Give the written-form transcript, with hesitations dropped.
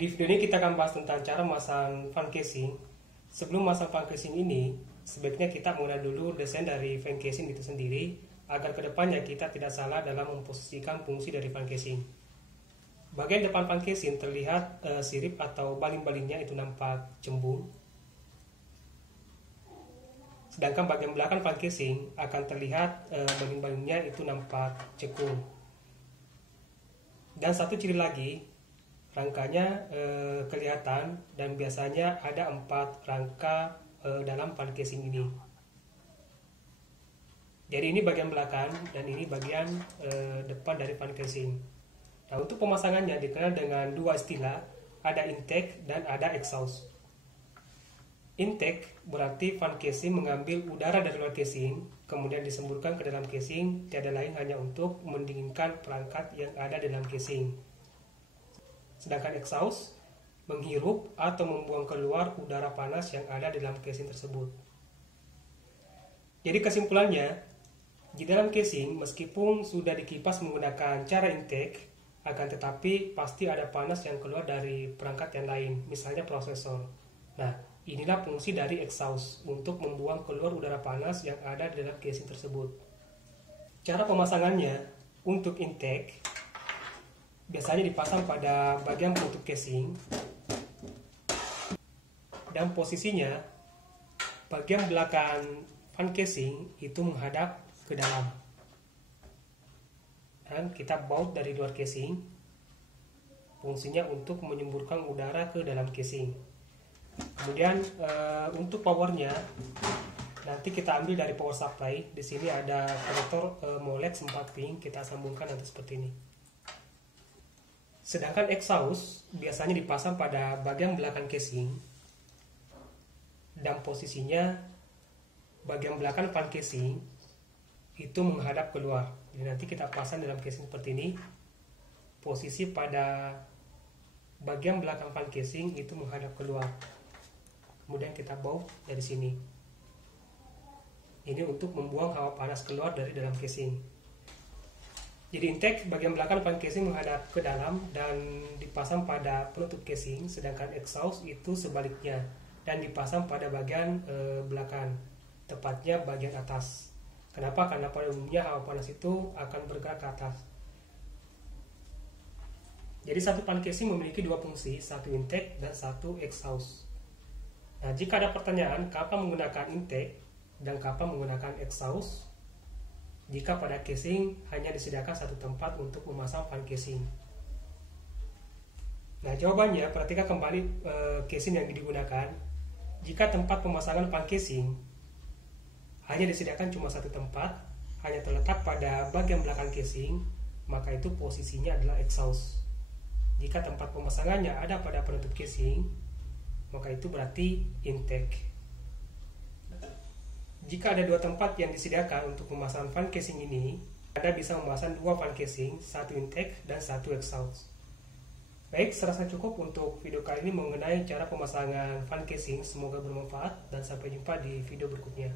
Di video ini kita akan bahas tentang cara memasang fan casing. Sebelum memasang fan casing ini, sebaiknya kita mengenal dulu desain dari fan casing itu sendiri, agar kedepannya kita tidak salah dalam memposisikan fungsi dari fan casing. Bagian depan fan casing terlihat sirip atau baling-balingnya itu nampak cembung. Sedangkan bagian belakang fan casing akan terlihat baling-balingnya itu nampak cekung. Dan satu ciri lagi, rangkanya kelihatan dan biasanya ada 4 rangka dalam fan casing ini. Jadi ini bagian belakang dan ini bagian depan dari fan casing. Nah, untuk pemasangannya dikenal dengan 2 istilah, ada intake dan ada exhaust. Intake berarti fan casing mengambil udara dari luar casing, kemudian disemburkan ke dalam casing, tiada lain hanya untuk mendinginkan perangkat yang ada dalam casing. Sedangkan exhaust menghirup atau membuang keluar udara panas yang ada dalam casing tersebut. Jadi kesimpulannya, di dalam casing meskipun sudah dikipas menggunakan cara intake, akan tetapi pasti ada panas yang keluar dari perangkat yang lain, misalnya prosesor. Nah, inilah fungsi dari exhaust untuk membuang keluar udara panas yang ada di dalam casing tersebut. Cara pemasangannya untuk intake biasanya dipasang pada bagian penutup casing, dan posisinya bagian belakang fan casing itu menghadap ke dalam, dan kita baut dari luar casing. Fungsinya untuk menyemburkan udara ke dalam casing. Kemudian untuk powernya nanti kita ambil dari power supply. Di sini ada konektor Molex 4 pin, kita sambungkan nanti seperti ini. Sedangkan exhaust biasanya dipasang pada bagian belakang casing, dan posisinya bagian belakang fan casing itu menghadap keluar. Jadi nanti kita pasang dalam casing seperti ini. Posisi pada bagian belakang fan casing itu menghadap keluar. Kemudian kita baut dari sini. Ini untuk membuang hawa panas keluar dari dalam casing. Jadi intake bagian belakang fan casing menghadap ke dalam dan dipasang pada penutup casing, sedangkan exhaust itu sebaliknya dan dipasang pada bagian belakang, tepatnya bagian atas. Kenapa? Karena pada umumnya hawa panas itu akan bergerak ke atas. Jadi satu fan casing memiliki 2 fungsi, satu intake dan satu exhaust. Nah, jika ada pertanyaan kapan menggunakan intake dan kapan menggunakan exhaust, jika pada casing hanya disediakan satu tempat untuk memasang fan casing. Nah, jawabannya perhatikan kembali casing yang digunakan. Jika tempat pemasangan fan casing hanya disediakan cuma satu tempat, hanya terletak pada bagian belakang casing, maka itu posisinya adalah exhaust. Jika tempat pemasangannya ada pada penutup casing, maka itu berarti intake. Jika ada 2 tempat yang disediakan untuk memasang fan casing ini, Anda bisa memasang 2 fan casing, satu intake dan satu exhaust. Baik, saya rasa cukup untuk video kali ini mengenai cara pemasangan fan casing. Semoga bermanfaat dan sampai jumpa di video berikutnya.